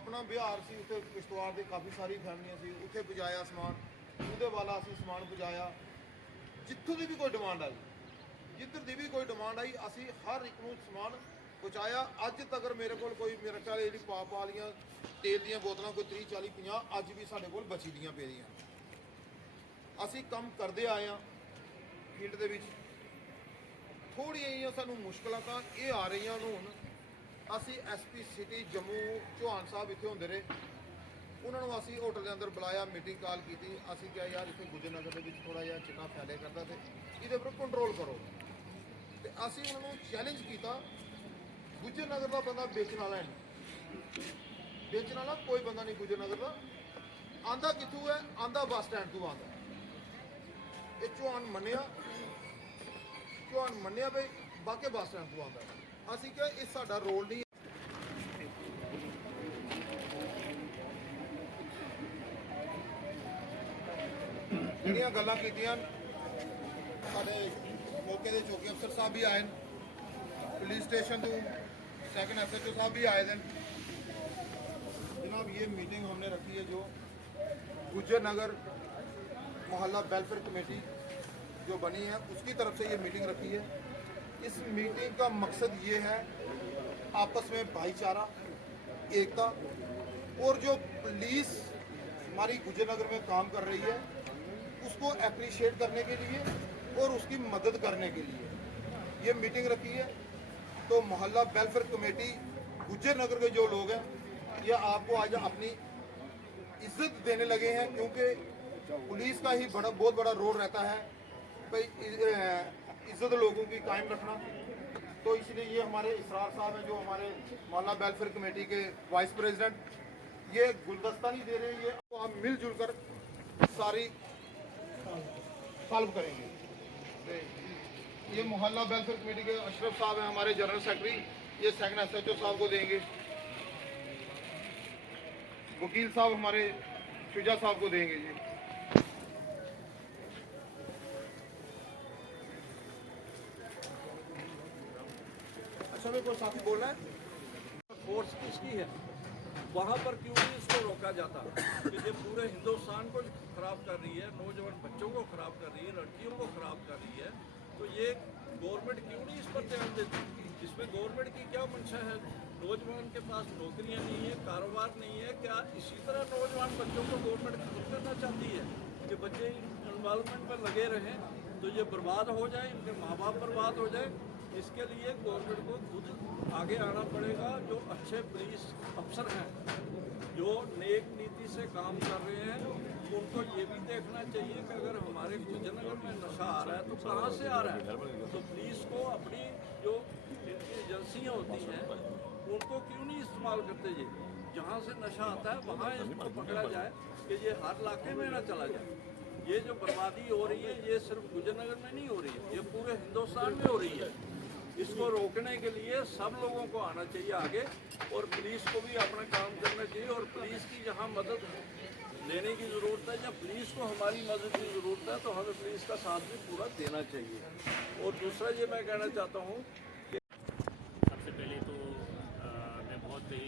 अपना बिहार से उत्थे किश्तवाड़ के काफ़ी सारी फैमिलियां सी उत्थे पहुँचाया समान, ਉਹਦੇ वाला असी समान पहुँचाया। जितों की भी कोई डिमांड आई, जिधर की भी कोई डिमांड आई, असी हर एक नूं समान पहुँचाया। अज तक मेरे को कोई मेरे ख्याल जी पाप वालियाँ तेल दी बोतलों कोई 30 40 50 अज भी साढ़े कोल बची दियाँ पे दियां। असी काम करते आए हैं फील्ड के विच। थोड़ी जी सानू मुश्किलां तां ये आ रही हुण असी SP सिटी जम्मू चौहान साहब इत्थे होंदे रहे, उन्होंने असी होटल के अंदर बुलाया, मीटिंग कॉल की। असी क्या यार इतने गुजर नगर के थोड़ा जहा चिट्टा फैले करता तो ये पर कंट्रोल करो। तो असी उन्होंने चैलेंज किया, गुजर नगर का बंदा बेचने वाला है नहीं, बेचने वाला कोई बंदा नहीं गुजर नगर का। आंदा कितों है? आंदा बस स्टैंड तो आंदा। ये चौहान मन्निया भाई बाकी बस स्टैंड तो आंदा। असी क्या ये साडा रोल नहीं। ਜਿਹੜੀਆਂ ਗੱਲਾਂ ਕੀਤੀਆਂ ਸਾਡੇ ਮੌਕੇ ਦੇ ਚੌਕੀ ਅਫਸਰ ਸਾਹਿਬ भी आए, पुलिस स्टेशन तो सेकंड SHO साहब भी आए थे। जनाब ये मीटिंग हमने रखी है जो गुजर नगर मोहल्ला वेलफेयर कमेटी जो बनी है उसकी तरफ से ये मीटिंग रखी है। इस मीटिंग का मकसद ये है आपस में भाईचारा, एकता, और जो पुलिस हमारी गुजर नगर में काम कर रही है उसको अप्रिशिएट करने के लिए और उसकी मदद करने के लिए ये मीटिंग रखी है। तो मोहल्ला वेलफेयर कमेटी गुजर नगर के जो लोग हैं ये आपको आज अपनी इज्जत देने लगे हैं, क्योंकि पुलिस का ही बहुत बड़ा रोल रहता है भाई इज्जत लोगों की कायम रखना। तो इसलिए ये हमारे इसरार साहब हैं जो हमारे मोहल्ला वेलफेयर कमेटी के वाइस प्रेसिडेंट, ये गुलदस्ता नहीं दे रहे, ये तो आप मिलजुल कर सारी सॉल्व करेंगे। ये मोहल्ला वेलफेयर कमेटी के अशरफ साहब हैं हमारे जनरल सेक्रेटरी, ये सेकंड SHO साहब को देंगे। वकील साहब हमारे शुजा साहब को देंगे जी। अच्छा मेरे को साथी बोल रहा है फोर्स किसकी है, वहाँ पर क्यों नहीं इसको रोका जाता कि ये पूरे हिंदुस्तान को ख़राब कर रही है, नौजवान बच्चों को ख़राब कर रही है, लड़कियों को ख़राब कर रही है। तो ये गवर्नमेंट क्यों नहीं इस पर ध्यान देती? इसमें गवर्नमेंट की क्या मंशा है? नौजवान के पास नौकरियाँ नहीं है, कारोबार नहीं है, क्या इसी तरह नौजवान बच्चों को गवर्नमेंट खत्म करना चाहती है कि बच्चे इन्वॉल्वमेंट पर लगे रहें तो ये बर्बाद हो जाए, इनके माँ बाप बर्बाद हो जाए? इसके लिए गवर्नमेंट को खुद आगे आना पड़ेगा। जो अच्छे पुलिस अफसर हैं जो नेक नीति से काम कर रहे हैं उनको ये भी देखना चाहिए कि अगर हमारे गुजर नगर में नशा आ रहा है तो कहाँ से आ रहा है। तो पुलिस को अपनी जो इनकी एजेंसियाँ होती हैं उनको क्यों नहीं इस्तेमाल करते? ये जहाँ से नशा आता है वहाँ इसको पकड़ा जाए कि ये हर इलाके में ना चला जाए। ये जो बर्बादी हो रही है ये सिर्फ गुजर नगर में नहीं हो रही है, ये पूरे हिंदुस्तान में हो रही है। इसको रोकने के लिए सब लोगों को आना चाहिए आगे, और पुलिस को भी अपना काम करना चाहिए। और पुलिस की जहाँ मदद लेने की ज़रूरत है या पुलिस को हमारी मदद की ज़रूरत है तो हमें पुलिस का साथ भी पूरा देना चाहिए। और दूसरा ये मैं कहना चाहता हूँ कि सबसे पहले तो मैं बहुत ही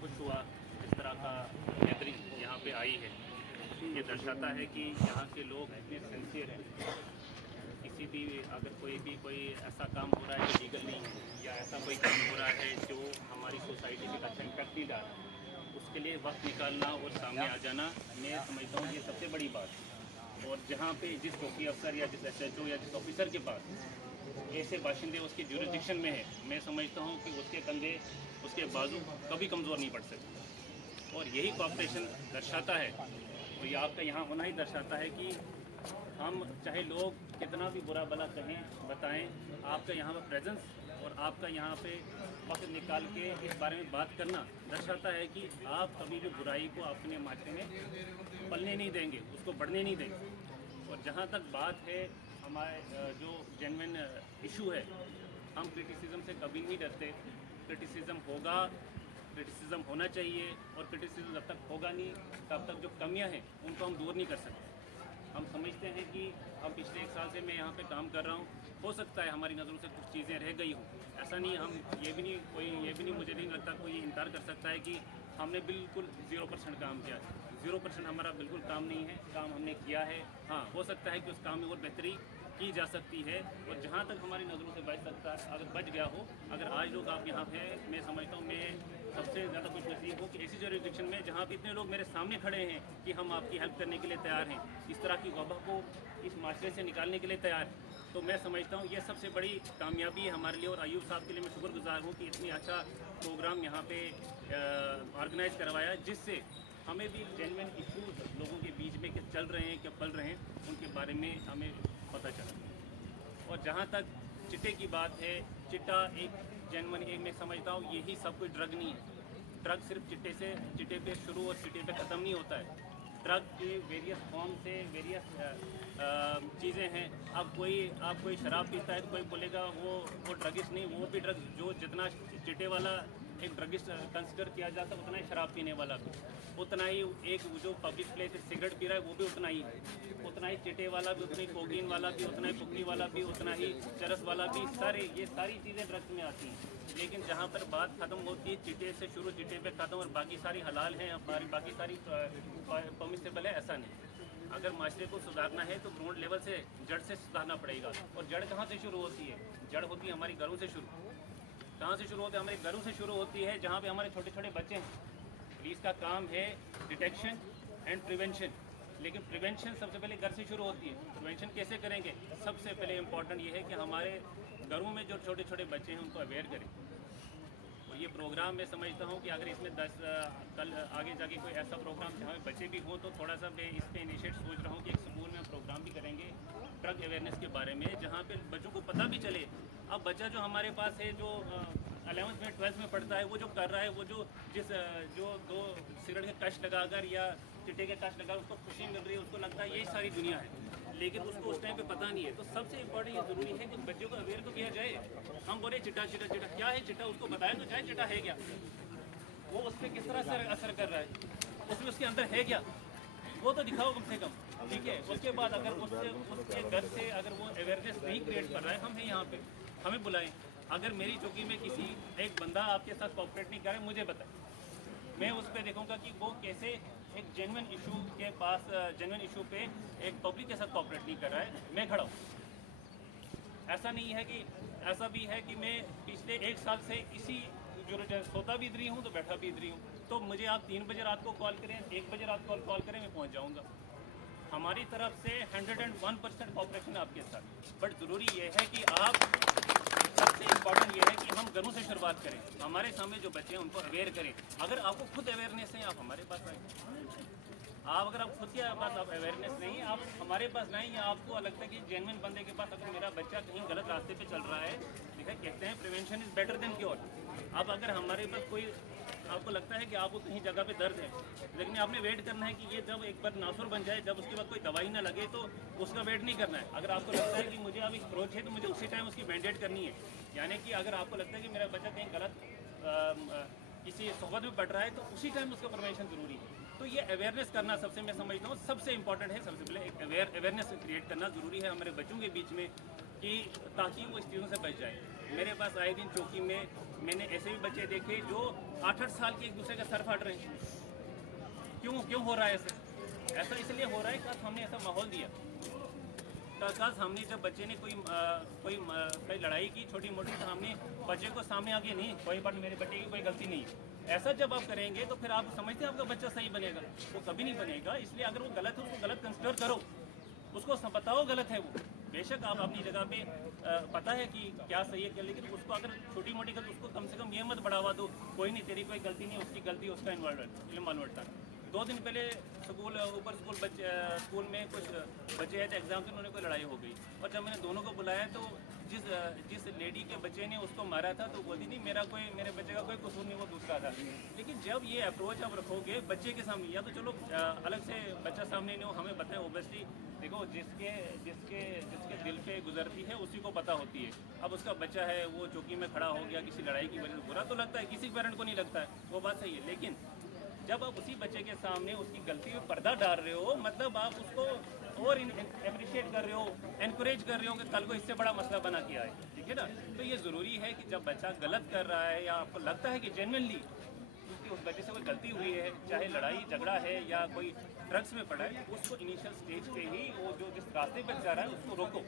खुश हुआ इस तरह का गैदरिंग यहाँ पे आई है। ये दर्शाता है कि यहाँ के लोग इतने सिंसियर हैं। किसी भी अगर कोई ऐसा काम हो रहा है जो लीगल नहीं है या ऐसा कोई काम हो रहा है जो हमारी सोसाइटी में अच्छा इम्पैक्ट नहीं डाल रहा, उसके लिए वक्त निकालना और सामने आ जाना मैं समझता हूँ ये सबसे बड़ी बात है। और जहाँ पे जिस चौकी अफसर या जिस SHO या जिस ऑफिसर के पास ऐसे बाशिंदे उसके ज्यूरिडिक्शन में है, मैं समझता हूँ कि उसके कंधे उसके बाजू कभी कमज़ोर नहीं पड़ सकते। और यही कॉपरेशन दर्शाता है, तो ये आपका यहाँ होना ही दर्शाता है कि हम चाहे लोग कितना भी बुरा भला कहें बताएं, आपका यहाँ पर प्रेजेंस और आपका यहाँ पे वक्त निकाल के इस बारे में बात करना दर्शाता है कि आप कभी भी बुराई को अपने माशरे में पलने नहीं देंगे, उसको बढ़ने नहीं देंगे। और जहाँ तक बात है हमारे जो जेन्युइन इशू है, हम क्रिटिसिज्म से कभी नहीं डरते। क्रिटिसिज्म होगा, क्रिटिसिज्म होना चाहिए, और क्रिटिसिज्म जब तक होगा नहीं तब तक जो कमियां हैं उनको हम दूर नहीं कर सकते। हम समझते हैं कि हम पिछले 1 साल से मैं यहाँ पे काम कर रहा हूँ, हो सकता है हमारी नज़रों से कुछ चीज़ें रह गई हों, ऐसा नहीं। हम ये भी नहीं मुझे नहीं लगता कोई इनकार कर सकता है कि हमने बिल्कुल 0% काम किया। 0% हमारा बिल्कुल काम नहीं है, काम हमने किया है। हाँ, हो सकता है कि उस काम में और बेहतरी की जा सकती है, और जहाँ तक हमारी नज़रों से बच सकता है, अगर बच गया हो, अगर आज लोग आप यहाँ पे, मैं समझता हूँ, मैं सबसे ज़्यादा खुश नसीब हूँ कि ऐसी जुरिडिक्शन में जहाँ पे इतने लोग मेरे सामने खड़े हैं कि हम आपकी हेल्प करने के लिए तैयार हैं, इस तरह की वबा को इस माशरे से निकालने के लिए तैयार हैं, तो मैं समझता हूँ ये सबसे बड़ी कामयाबी है हमारे लिए। और अयूब साहब के लिए मैं शुक्रगुजार हूँ कि इतनी अच्छा प्रोग्राम यहाँ पे ऑर्गेनाइज़ करवाया, जिससे हमें भी जेन्युइन इशूज़ लोगों के बीच में क्या चल रहे हैं, क्या पल रहे हैं, उनके बारे में हमें पता चला। और जहाँ तक चिट्टे की बात है, चिट्टा एक जेन्युइन, एक मैं समझता हूँ यही सब कोई ड्रग नहीं है। ड्रग सिर्फ चिट्टे पे शुरू और चिट्टे पे ख़त्म नहीं होता है। ड्रग के वेरियस फॉर्म से वेरियस चीज़ें हैं। अब कोई शराब पीता है तो कोई बोलेगा वो ड्रगिस्ट नहीं, वो भी ड्रग, जो जितना चिट्टे वाला एक ड्रगिस्ट कंसिडर किया जाता है, उतना ही शराब पीने वाला भी, उतना ही एक जो पब्लिक प्लेस से सिगरेट पी रहा है वो भी उतना ही है, उतना ही चिट्टे वाला भी, उतना ही कोकीन वाला भी, उतना ही पुक्की वाला भी, उतना ही चरस वाला भी, ये सारी चीज़ें ड्रग्स में आती हैं। लेकिन जहाँ पर बात ख़त्म होती है चिट्टे से शुरू, चिट्टे पे ख़त्म, और बाकी सारी हलाल हैं, बाकी सारी परमिसेबल है, ऐसा नहीं। अगर माशरे को सुधारना है तो ग्राउंड लेवल से, जड़ से सुधारना पड़ेगा। और जड़ कहाँ से शुरू होती है? जड़ होती है हमारी घरों से शुरू। कहाँ से शुरू होती है? हमारे घरों से शुरू होती है, जहाँ पे हमारे छोटे छोटे बच्चे हैं। पुलिस का काम है डिटेक्शन एंड प्रिवेंशन, लेकिन प्रिवेंशन सबसे पहले घर से शुरू होती है। प्रिवेंशन कैसे करेंगे? सबसे पहले इम्पॉर्टेंट ये है कि हमारे घरों में जो छोटे छोटे बच्चे हैं उनको अवेयर करें। और ये प्रोग्राम मैं समझता हूँ कि अगर इसमें कल आगे जाके कोई ऐसा प्रोग्राम जहाँ पे बच्चे भी हों, तो थोड़ा सा मैं इस पर इनिशिएट सोच रहा हूँ कि एक स्कूल में प्रोग्राम भी करेंगे ड्रग अवेयरनेस के बारे में, जहाँ पे बच्चों को पता भी चले। अब बच्चा जो हमारे पास है, जो 11th में 12th में पढ़ता है, वो जो कर रहा है, वो जो दो सिगरेट के कश लगाकर या चिट्टे के कश लगाकर उसको खुशी मिल रही है, उसको लगता है यही सारी दुनिया है, लेकिन उसको उस टाइम पे पता नहीं है। तो सबसे इम्पोर्टेंट ये ज़रूरी है कि बच्चों को अवेयर तो किया जाए। हम बोले चिट्टा चिट्टा चिट्टा क्या है, चिट्टा उसको बताया तो जाए चिट्टा है क्या, वो उस पर किस तरह से असर कर रहा है, उसमें उसके अंदर है क्या, वो तो दिखाओ कम से कम, ठीक है। उसके बाद अगर उसके घर से अगर वो अवेयरनेस नहीं क्रिएट कर रहा है, हम हैं यहाँ पे, हमें बुलाएं। अगर मेरी चौकी में किसी एक बंदा आपके साथ कोऑपरेट नहीं कर रहा है, मुझे बताएं, मैं उस पर देखूंगा कि वो कैसे एक जेन्युइन इशू के पास, जेन्युइन इशू पे एक पब्लिक के साथ कोऑपरेट नहीं कर रहा है, मैं खड़ा हूँ। ऐसा नहीं है कि, ऐसा भी है कि मैं पिछले 1 साल से इसी जो सोता भी इधर ही हूँ तो बैठा भी इधर ही हूँ, तो मुझे आप 3 बजे रात को कॉल करें, 1 बजे रात को कॉल करें, मैं पहुँच जाऊँगा। हमारी तरफ से 101% कोऑपरेशन आपके साथ। बट ज़रूरी ये है कि आप, सबसे इम्पॉर्टेंट ये है कि हम घरों से शुरुआत करें, हमारे सामने जो बच्चे हैं उनको अवेयर करें। अगर आपको खुद अवेयरनेस है, आप हमारे पास आए। अगर आप खुद के पास आप अवेयरनेस नहीं है, आप हमारे पास नहीं, या आपको लगता है कि जेन्युइन बंदे के पास अगर मेरा बच्चा कहीं गलत रास्ते पे चल रहा है, देखा कहते हैं prevention is better than cure. अब अगर हमारे पास कोई, आपको लगता है कि आपको कहीं जगह पे दर्द है, लेकिन आपने वेट करना है कि ये जब एक बार नासुर बन जाए, जब उसके बाद कोई दवाई ना लगे, तो उसका वेट नहीं करना है। अगर आपको लगता है कि मुझे अब एक क्रोच है, तो मुझे उसी टाइम उसकी बैंडेड करनी है। यानी कि अगर आपको लगता है कि मेरा बच्चा कहीं गलत किसी सोबत में पड़ रहा है, तो उसी टाइम उसका प्रिवेंशन ज़रूरी है। तो ये अवेयरनेस करना सबसे, मैं समझता हूँ सबसे इंपॉर्टेंट है। सबसे पहले एक अवेयरनेस क्रिएट करना ज़रूरी है हमारे बच्चों के बीच में, कि ताकि वो इस चीज़ों से बच जाए। मेरे पास आए दिन चौकी में मैंने ऐसे भी बच्चे देखे जो 8-8 साल के एक दूसरे का सर फाड़ रहे हैं। क्यों हो रहा है ऐसा इसलिए हो रहा है कि हमने ऐसा माहौल दिया। काश हमने जब बच्चे ने कोई लड़ाई की छोटी मोटी, तो हमने बच्चे को सामने आके नहीं, कोई बात मेरे बच्चे की कोई गलती नहीं है, ऐसा जब आप करेंगे तो फिर आप समझते हैं आपका बच्चा सही बनेगा? वो कभी नहीं बनेगा। इसलिए अगर वो गलत है, उसको गलत कंसिडर करो, उसको बताओ गलत है वो। बेशक आप अपनी जगह पे पता है कि क्या सही है क्या, लेकिन उसको अगर छोटी मोटी गलती, उसको कम से कम ये मत बढ़ावा दो, कोई नहीं तेरी कोई गलती नहीं, उसकी गलती, उसका इन्वॉल्वमेंट था। 2 दिन पहले स्कूल में कुछ बच्चे आए थे एग्जाम से, उन्होंने कोई लड़ाई हो गई, और जब मैंने दोनों को बुलाया तो जिस लेडी के बच्चे ने उसको मारा था, तो बोलती थी मेरे बच्चे का कोई कसूर नहीं, वो दूसरा था। लेकिन जब ये अप्रोच आप रखोगे बच्चे के सामने, या तो चलो अलग से बच्चा सामने नहीं हो, हमें बताएं, ओबियसली देखो जिसके दिल पे गुजरती है उसी को पता होती है। अब उसका बच्चा है, वो चौकी में खड़ा हो गया किसी लड़ाई की वजह से, बुरा तो लगता है, किसी पेरेंट को नहीं लगता है, वो बात सही है। लेकिन जब आप उसी बच्चे के सामने उसकी गलती पे पर्दा डाल रहे हो, मतलब आप उसको और अप्रिशिएट कर रहे हो, एनकरेज कर रहे हो कि कल को इससे बड़ा मसला बना के आए, ठीक है ना। तो ये ज़रूरी है कि जब बच्चा गलत कर रहा है, या आपको लगता है कि जेन्युइनली उसकी उस बच्चे से कोई गलती हुई है, चाहे लड़ाई झगड़ा है या कोई ड्रग्स में पड़ा है, उसको इनिशियल स्टेज पे ही वो जो जिस रास्ते पर जा रहा है उसको रोको।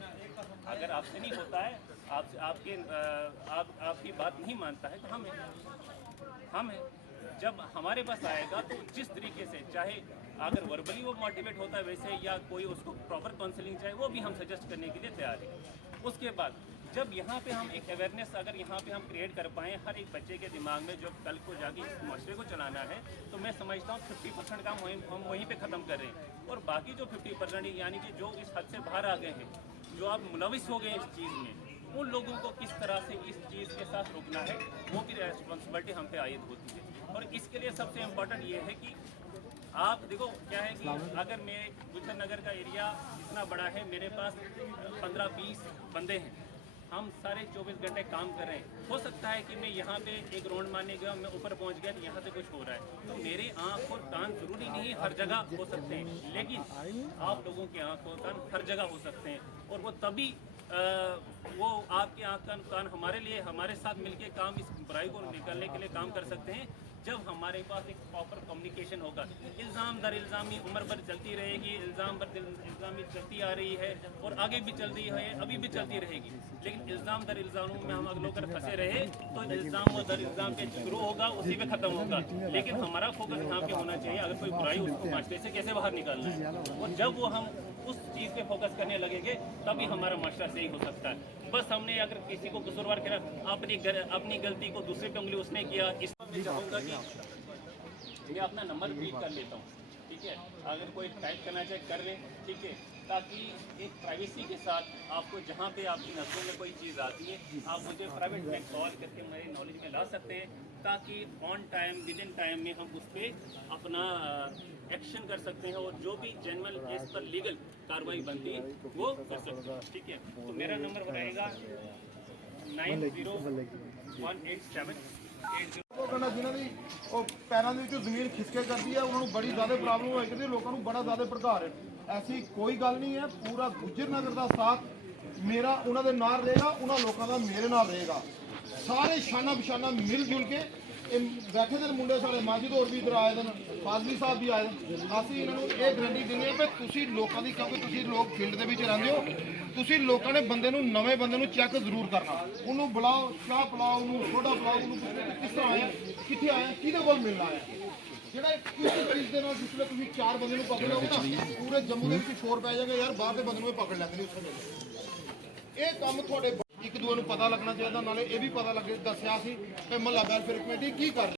अगर आपसे नहीं होता है, आपकी बात नहीं मानता है तो हम हैं। जब हमारे पास आएगा तो जिस तरीके से, चाहे अगर वर्बली वो मोटिवेट होता है वैसे, या कोई उसको प्रॉपर काउंसलिंग चाहिए, वो भी हम सजेस्ट करने के लिए तैयार हैं। उसके बाद जब यहाँ पे हम एक अवेयरनेस अगर यहाँ पे हम क्रिएट कर पाएँ हर एक बच्चे के दिमाग में, जो कल को जाके इस माशरे को चलाना है, तो मैं समझता हूँ 50% काम हम वहीं पे ख़त्म कर रहे हैं। और बाकी जो 50% यानी कि जो इस हद से बाहर आ गए हैं, जो आप मुलविस हो गए इस चीज़ में, उन लोगों को किस तरह से इस चीज़ के साथ रोकना है, वो भी रिस्पॉन्सिबिलिटी हम पे आयद होती है। और इसके लिए सबसे इम्पोर्टेंट ये है कि आप देखो क्या है कि अगर मेरे गुलशन नगर का एरिया इतना बड़ा है, मेरे पास 15-20 बंदे हैं, हम सारे 24 घंटे काम कर रहे हैं। हो सकता है कि मैं यहाँ पे एक राउंड मारने गया, मैं ऊपर पहुँच गया, यहाँ से कुछ हो रहा है, तो मेरे आँख और कान जरूरी नहीं हर जगह हो सकते हैं, लेकिन आप लोगों के आँख और कान हर जगह हो सकते हैं। और वो तभी वो आपके आँख कान हमारे लिए, हमारे साथ मिलके काम, इस बुराई को निकालने के लिए काम कर सकते हैं, जब हमारे पास एक प्रॉपर कम्युनिकेशन होगा। इल्ज़ाम दर इल्ज़ामी उम्र भर चलती रहेगी, इल्ज़ाम पर इल्ज़ामी चलती आ रही है और आगे भी चल रही है, अभी भी चलती रहेगी। लेकिन इल्ज़ाम दर इल्ज़ामों में हम अगर फंसे रहे तो इल्ज़ाम और दर इल्ज़ाम पे शुरू होगा, उसी पे ख़त्म होगा। लेकिन हमारा फोकस यहाँ पे होना चाहिए, अगर कोई बुराई उसको माशरे से कैसे बाहर निकालना है, और जब वो हम उस चीज़ पे फोकस करने लगेंगे तभी हमारा माशरा सही हो सकता है। बस हमने अगर किसी को कसूरवार किया, अपनी गलती को दूसरे पे उंगली उसने किया, इस मैं चाहूँगा कि मैं अपना नंबर रीड कर लेता हूँ, ठीक है, अगर कोई टाइप करना चाहे कर ले, ठीक है, ताकि एक प्राइवेसी के साथ आपको जहाँ पे आपकी नज़रों में कोई चीज़ आती है, आप मुझे प्राइवेट में कॉल करके मेरे नॉलेज में ला सकते हैं, ताकि on time with in time में हम उस पर अपना एक्शन कर सकते हैं और जो भी जेन्युइन केस पर लीगल कार्रवाई बनती है वो कर सकते हैं, ठीक है। तो मेरा नंबर रहेगा 901878 ਉਹ ਕਹਿੰਦਾ ਜਿਨ੍ਹਾਂ ਦੀ ਉਹ ਪੈਰਾਂ ਦੇ ਵਿੱਚੋਂ ਜ਼ਮੀਨ ਖਿਸਕੇ ਕਰਦੀ ਹੈ, ਉਹਨਾਂ ਨੂੰ ਬੜੀ ਜ਼ਿਆਦਾ ਪ੍ਰੋਬਲਮ ਹੋਇਆ ਕਰਦੀ, ਲੋਕਾਂ ਨੂੰ ਬੜਾ ਜ਼ਿਆਦਾ ਭੜਕਾ ਰਹੇ। ਐਸੀ ਕੋਈ ਗੱਲ ਨਹੀਂ ਹੈ, ਪੂਰਾ ਗੁੱਜਰ ਨਗਰ ਦਾ ਸਾਥ ਮੇਰਾ ਉਹਨਾਂ ਦੇ ਨਾਲ ਰਹੇਗਾ, ਉਹਨਾਂ ਲੋਕਾਂ ਦਾ ਮੇਰੇ ਨਾਲ ਰਹੇਗਾ। ਸਾਰੇ ਸ਼ਾਨਾ ਬਿਸ਼ਾਨਾ ਮਿਲ ਜੁਲ ਕੇ ਇਹ ਬੈਠੇ ਦੇ ਮੁੰਡੇ ਸਾਡੇ ਮਾਜਿਦ ਹੋਰ ਵੀ ਇੱਧਰ ਆਏ ਨੇ, ਫਾਜ਼ਲੀ ਸਾਹਿਬ ਵੀ ਆਏ ਨੇ, ਅਸੀਂ ਇਹਨਾਂ ਨੂੰ ਇਹ ਗਰੰਟੀ ਦਿੰਦੇ ਹਾਂ ਕਿ ਤੁਸੀਂ ਲੋਕਾਂ ਦੀ, ਕਿਉਂਕਿ ਤੁਸੀਂ ਲੋਕ ਫੀਲਡ ਦੇ ਵਿੱਚ ਰਹਿੰਦੇ ਹੋ, ਤੁਸੀਂ ਲੋਕਾਂ ਨੇ ਬੰਦੇ ਨੂੰ, ਨਵੇਂ ਬੰਦੇ ਨੂੰ ਚੈੱਕ ਜ਼ਰੂਰ ਕਰਨਾ, ਉਹਨੂੰ ਬੁਲਾਓ, ਚਾਹ ਪਿਲਾਓ, ਉਹਨੂੰ ਸੋਡਾ ਪਿਲਾਓ, ਉਹਨੂੰ ਪੁੱਛੋ ਕਿ ਕਿਸ ਤਰ੍ਹਾਂ ਆਇਆ, ਕਿੱਥੇ ਆਇਆ, ਕਿਹਦੇ ਕੋਲ ਮਿਲਣਾ ਹੈ। ਜਿਹੜਾ ਇਸ ਚੀਜ਼ ਦੇ ਨਾਲ ਜਿਸਲੇ ਤੁਸੀਂ 4 ਬੰਦੇ ਨੂੰ ਪਕੜ ਲਓਗੇ ਨਾ, ਪੂਰੇ ਜੰਮੂ ਦੇ ਵਿੱਚ ਸ਼ੋਰ ਪੈ ਜਾਏਗਾ, ਯਾਰ ਬਾਹਰ ਦੇ ਬੰਦੇ ਨੂੰ ਇਹ ਪਕੜ ਲੈਂਦੇ ਨੇ ਉਸ ਵੇਲੇ। ਇਹ ਕੰਮ ਤੁਹਾਡੇ ਇੱਕ ਦੂਏ ਨੂੰ ਪਤਾ ਲੱਗਣਾ ਚਾਹੀਦਾ, ਨਾਲੇ ਇਹ ਵੀ ਪਤਾ ਲੱਗੇ ਦੱਸਿਆ ਸੀ ਕਿ ਮਹੱਲਾ ਵੈਲਫੇਅਰ ਕਮੇਟੀ ਕੀ ਕਰ ਰਹੀ ਹੈ।